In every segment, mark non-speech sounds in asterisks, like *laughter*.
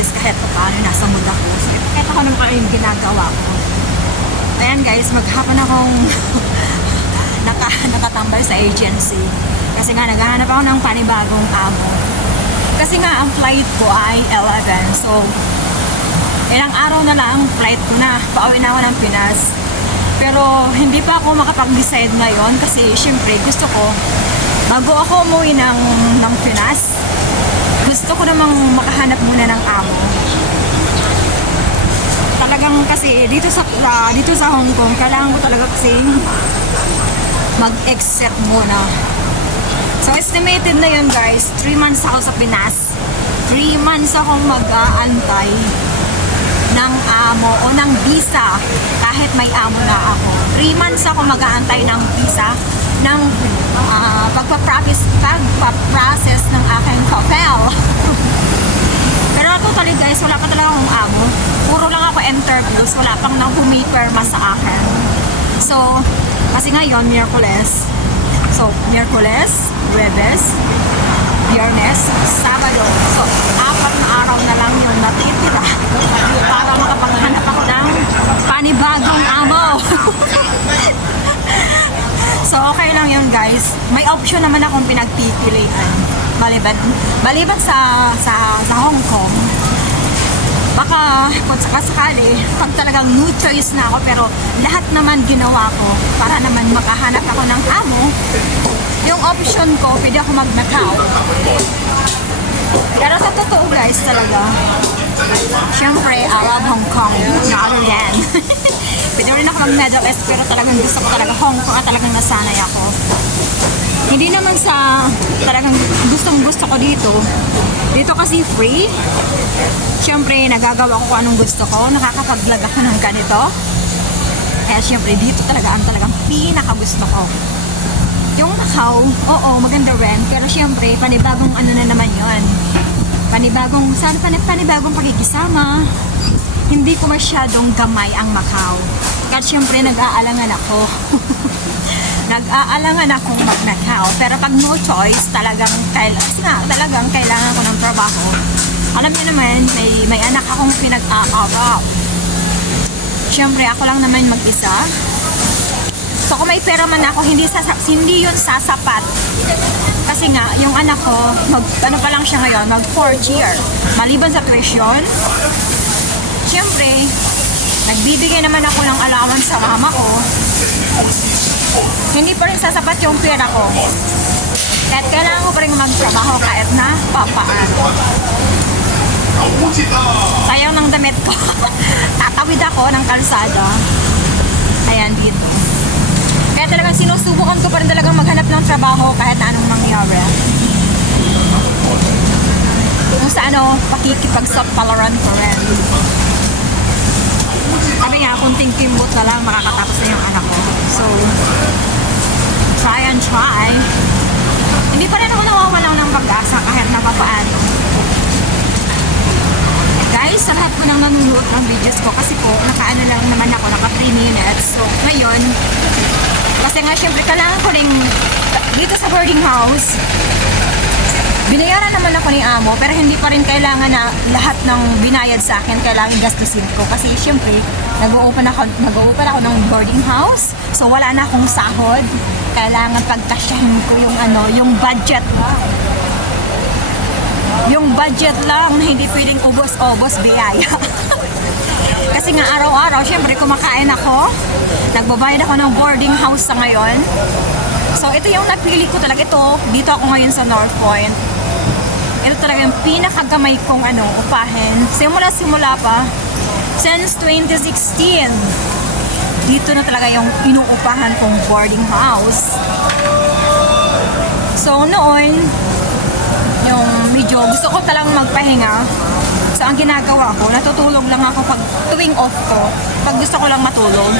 least kahit pa paano nasa mood ako. So, kahit ako naman ano yung ginagawa ko. Ayan guys, maghapon akong *laughs* naka, nakatambay sa agency. Kasi nga, naghahanap ako ng panibagong amo. Kasi nga, ang flight ko ay 11. So, ilang araw na lang ang flight ko na. Pauwi na ako ng Pinas. Pero, hindi pa ako makapag-decide ngayon kasi, syempre, gusto ko, bago ako umuwi ng, ng Pinas, gusto ko namang makahanap muna ng amo. Talagang kasi dito sa ah, dito sa Hong Kong, kailangan ko talaga kasi mag-exit muna. So estimated na yun guys, 3 months ako sa Pinas. 3 months akong mag-aantay ng amo o ng visa kahit may amo na ako. 3 months ako mag-aantay ng visa ng pagpa-process pagpa-process ng aking papel. *laughs* Pero totally guys, wala pa talaga akong amo. Puro lang ako interviews, wala pang nang pumipirma sa akin. So, kasi ngayon, Miyerkules. So, Miyerkules, Webes, Biyernes, Sabado. So, apat na araw na lang yung natitira para makapaghanap ako ng panibagong amo. *laughs* so, okay lang yun guys. May option naman akong pinagpipilian. Maliban, maliban sa, sa, sa Hong Kong, baka kung sakasakali, pag talagang no choice na ako, pero lahat naman ginawa ko para naman makahanap ako ng amo, yung option ko, pwede ako mag-Macau. Pero sa totoo guys talaga, syempre, love Hong Kong, not other *laughs* rin ako mag-Middle East, pero talagang gusto ko talaga Hong Kong at talagang nasanay ako. Hindi naman sa talagang gustong gusto ko dito. Dito kasi free. Siyempre, nagagawa ko kung anong gusto ko. Nakakapag-vlog ako ng ganito. Kaya siyempre, dito talaga ang talagang pinakagusto ko. Yung Macau, oo, maganda rin. Pero siyempre, panibagong ano na naman yon Panibagong, sana pan- panibagong pagkikisama. Hindi ko masyadong gamay ang Macau. Kaya siyempre, nag-aalangan ako. *laughs* nag-aalangan akong mag-Macau. Pero pag no choice, talagang, kasi nga, talagang kailangan ko ng trabaho. Alam niyo naman, may, may anak akong pinag-aaral. Siyempre, ako lang naman mag-isa. So kung may pera man ako, hindi, sasa, hindi yun sasapat. Kasi nga, yung anak ko, mag, ano pa lang siya ngayon, mag fourth year. Maliban sa tuition, siyempre, nagbibigay naman ako ng allowance sa mama ko. Hindi pa rin sasapat yung pera ko. Kahit kailangan ko pa rin magtrabaho kahit na papaano. Sayang ng damit ko. *laughs* Tatawid ako ng kalsada. Ayan, dito. Kaya talagang sinusubukan ko pa rin talagang maghanap ng trabaho kahit anong mangyari. Kung sa ano, pakikipag-palaran ko rin. Sabi nga, kunting kimbot na lang, makakatapos na yung anak ko. So, try and try. Hindi pa rin ako nawawalan ng pag-asa kahit napapaano. Guys, sa lahat po nang nanonood ng videos ko, kasi po, nakaano lang naman ako, naka 3 minutes. So, ngayon, kasi nga, syempre, kailangan ko rin, dito sa boarding house, binayaran naman ako ni amo, pero hindi pa rin kailangan na lahat ng binayad sa akin, kailangan gastusin ko. Kasi, syempre, nag-open ako, nag-open ako ng boarding house, so wala na akong sahod. Kailangan pagkasyahin ko yung ano, yung budget yung budget lang na hindi pwedeng ubos-ubos biyaya. *laughs* Kasi nga araw-araw, syempre kumakain ako, nagbabayad ako ng boarding house sa ngayon. So ito yung napili ko talaga ito, dito ako ngayon sa North Point. Ito talaga yung pinakagamay kong ano, upahin. Simula-simula pa, since 2016, dito na talaga yung inuupahan kong boarding house. So noon, yung medyo gusto ko talang magpahinga. Ang ginagawa ko, natutulog lang ako pag tuwing off ko, pag gusto ko lang matulog.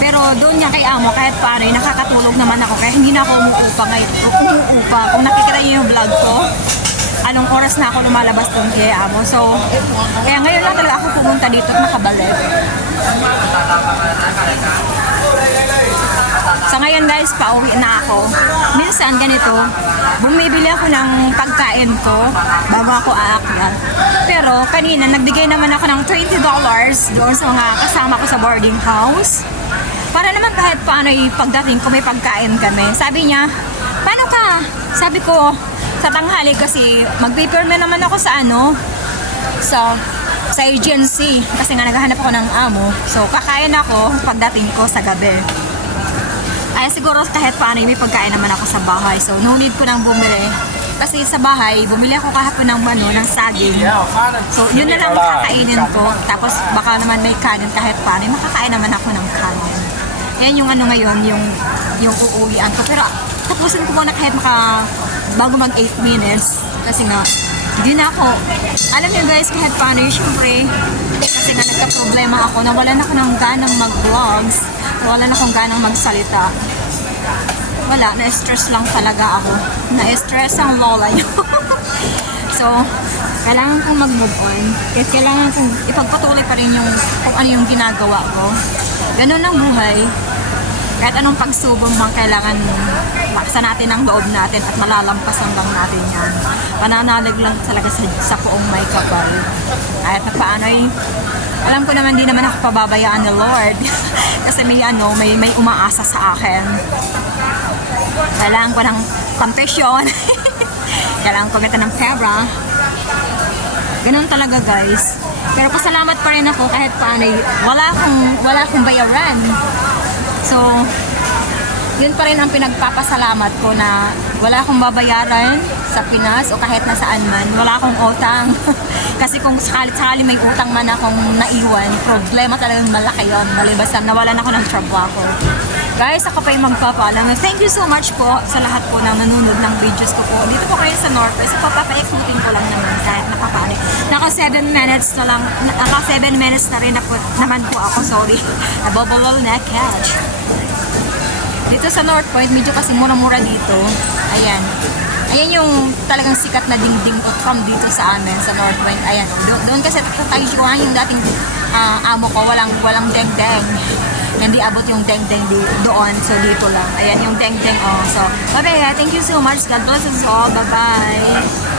Pero doon niya kay amo, kahit paano, nakakatulog naman ako. Kaya hindi na ako umuupa ngayon. Umuupa. Kung nakikita niyo yung vlog ko, anong oras na ako lumalabas doon kay amo. So, kaya ngayon lang talaga ako pumunta dito at nakabalik. So ngayon guys, pauwi na ako. Minsan ganito, bumibili ako ng pagkain ko bago ako aakyat. Pero kanina, nagbigay naman ako ng $20 doon sa mga kasama ko sa boarding house. Para naman kahit paano yung pagdating ko may pagkain kami. Sabi niya, paano ka? Sabi ko, sa tanghali kasi mag-paperman naman ako sa ano, sa sa agency kasi nga naghahanap ako ng amo. So kakain ako pagdating ko sa gabi. Ay siguro kahit paano may pagkain naman ako sa bahay. So no need ko nang bumili. Kasi sa bahay, bumili ako kahapon ng ano, ng saging. So yun na lang kakainin ko. Tapos baka naman may kanin kahit paano. Makakain naman ako ng kanin. Yan yung ano ngayon, yung yung uuwian ko. Pero tapusin ko muna kahit maka bago mag 8 minutes. Kasi nga, hindi na ako. Alam niyo guys, kahit paano yun, syempre, kasi nga nagka-problema ako, nawalan ako ng ganang mag-vlogs, nawalan akong ganang magsalita. Wala, na-stress lang talaga ako. Na-stress ang lola niyo. *laughs* so, kailangan kong mag-move on. Kaya kailangan kong ipagpatuloy pa rin yung kung ano yung ginagawa ko. Ganun ang buhay. Kahit anong pagsubong mang kailangan maksa natin ang loob natin at malalampasan lang natin yan. Pananalig lang talaga sa, sa poong may kapal. Kahit na paano alam ko naman di naman ako pababayaan ni Lord. *laughs* Kasi may ano, may, may umaasa sa akin. Kailangan ko ng confession. *laughs* kailangan ko gata ng pera. Ganun talaga guys. Pero pasalamat pa rin ako kahit paano wala akong, wala akong bayaran. So, yun pa rin ang pinagpapasalamat ko na wala akong babayaran sa Pinas o kahit nasaan man. Wala akong utang. *laughs* Kasi kung sakali-sakali may utang man akong naiwan, problema talagang malaki yun. Malibasan, nawalan ako ng trabaho. Guys, ako pa yung magpapaalam. Thank you so much po sa lahat po na nanonood ng videos ko po. Dito po kayo sa Northwest. So, papapaikutin ko lang naman kahit nakapanik. Naka 7 minutes na lang. Naka 7 minutes na rin na po, naman po ako. Sorry. *laughs* Nabobolo na catch. Dito sa North Point, medyo kasi mura-mura dito. Ayan. Ayan yung talagang sikat na dingding ko from dito sa amin, sa North Point. Ayan. Do- doon kasi sa yung dating ah, amo ko, walang, walang deng-deng. *laughs* Hindi abot yung deng-deng doon. So, dito lang. Ayan yung deng-deng. Oh. So, bye-bye. Thank you so much. God bless us all. Bye-bye.